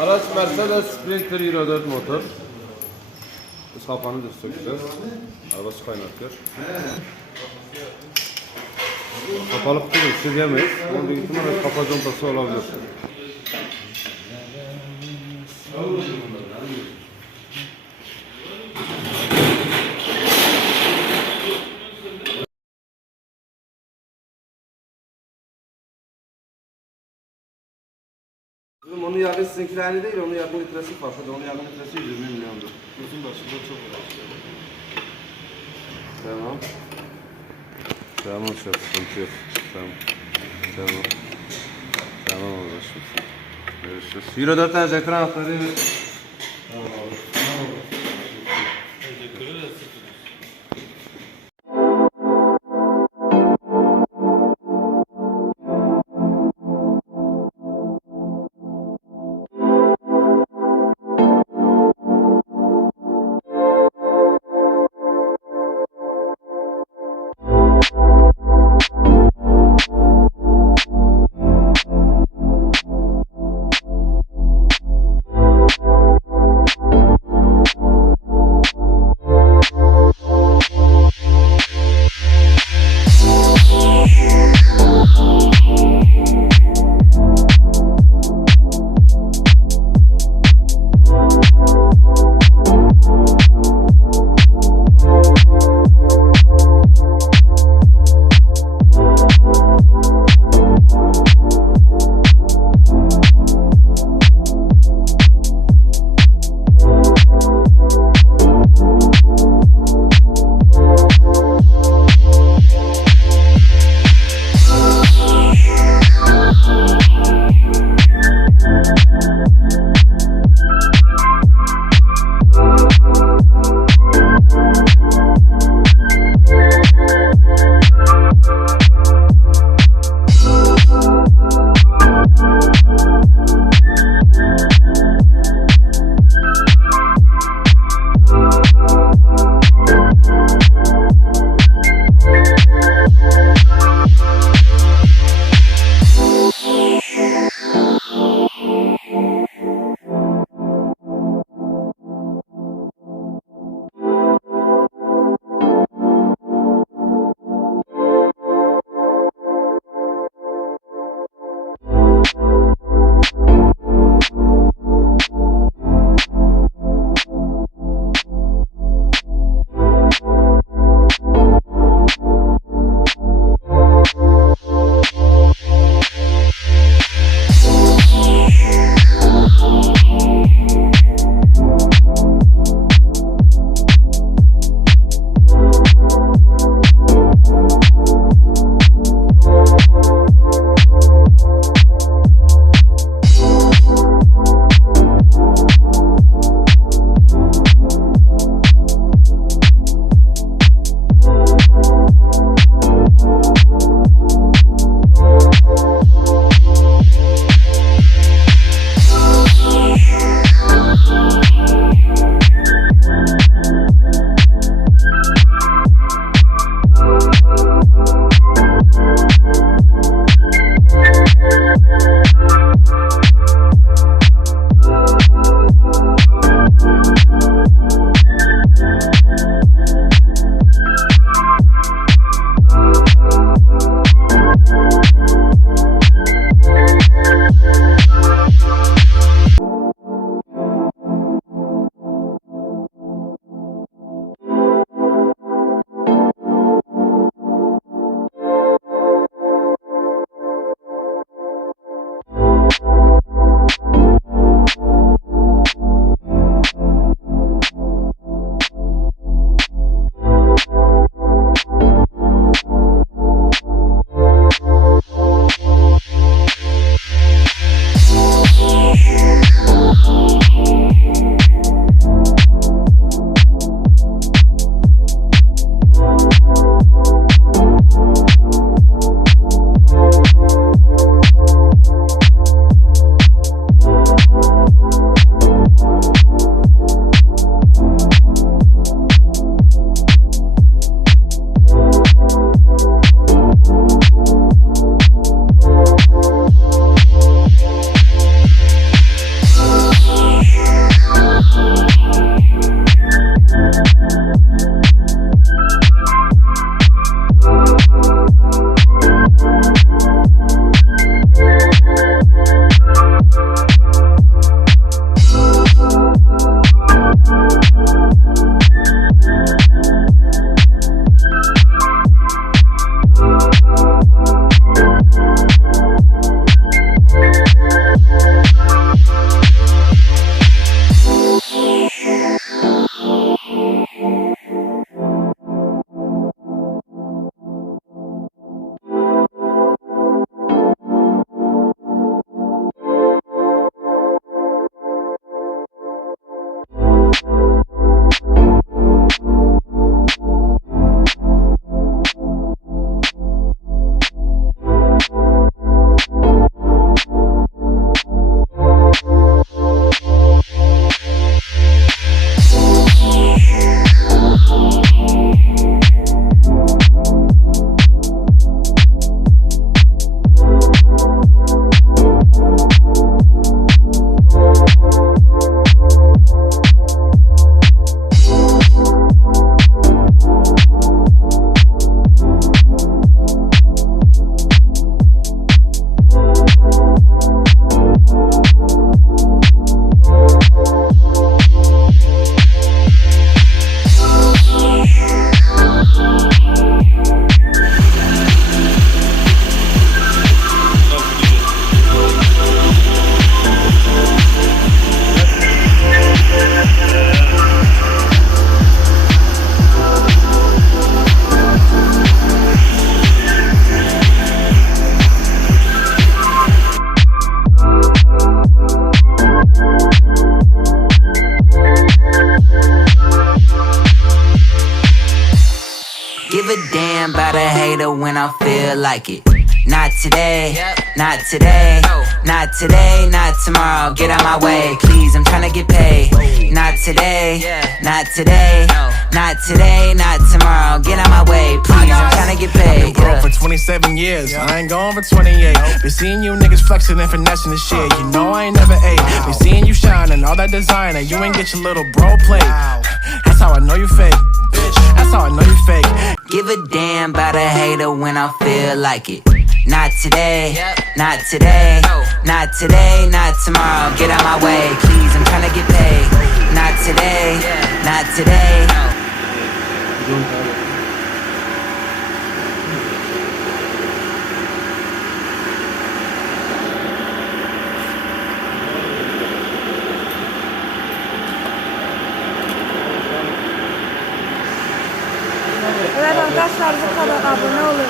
Araç Mercedes Benz Euro motor. Biz kapağını da sökeceğiz. Arabası kaynatıyor. Kapalı kutu bir şey diyemeyiz. Ama büyük ihtimalle kapağı contası olabilir. Onun yakın sizinkiler aynı değil, onun yakın litresi farklı. Onun yakın litresi 120 milyondur. Uzun başında çok uğraşıyor. Tamam. Tamam, çok sıkıntı yok. Tamam. Tamam. Tamam arkadaşlar. Görüşürüz. Euro 4 tane ekran anahtarı. Tamam abi. Teşekkür ederiz. Give a damn about a hater when I feel like it. Not today, not today, not today, not tomorrow. Get out my way, please, I'm tryna get paid. Not today, not today, not today, not tomorrow. Get out my way, please, I'm tryna get paid. I've been broke for 27 years, I ain't going for 28. Been seeing you niggas flexing and finessing the shit. You know I ain't never ate. Been seeing you shining, all that designer. You ain't get your little bro plate. That's how I know you fake. That's how I know you fake. Give a damn about a hater when I feel like it. Not today, not today, not today, not tomorrow. Get out my way, please, I'm tryna get paid. Not today, not today. Evet arkadaşlar bu kadar abone olun.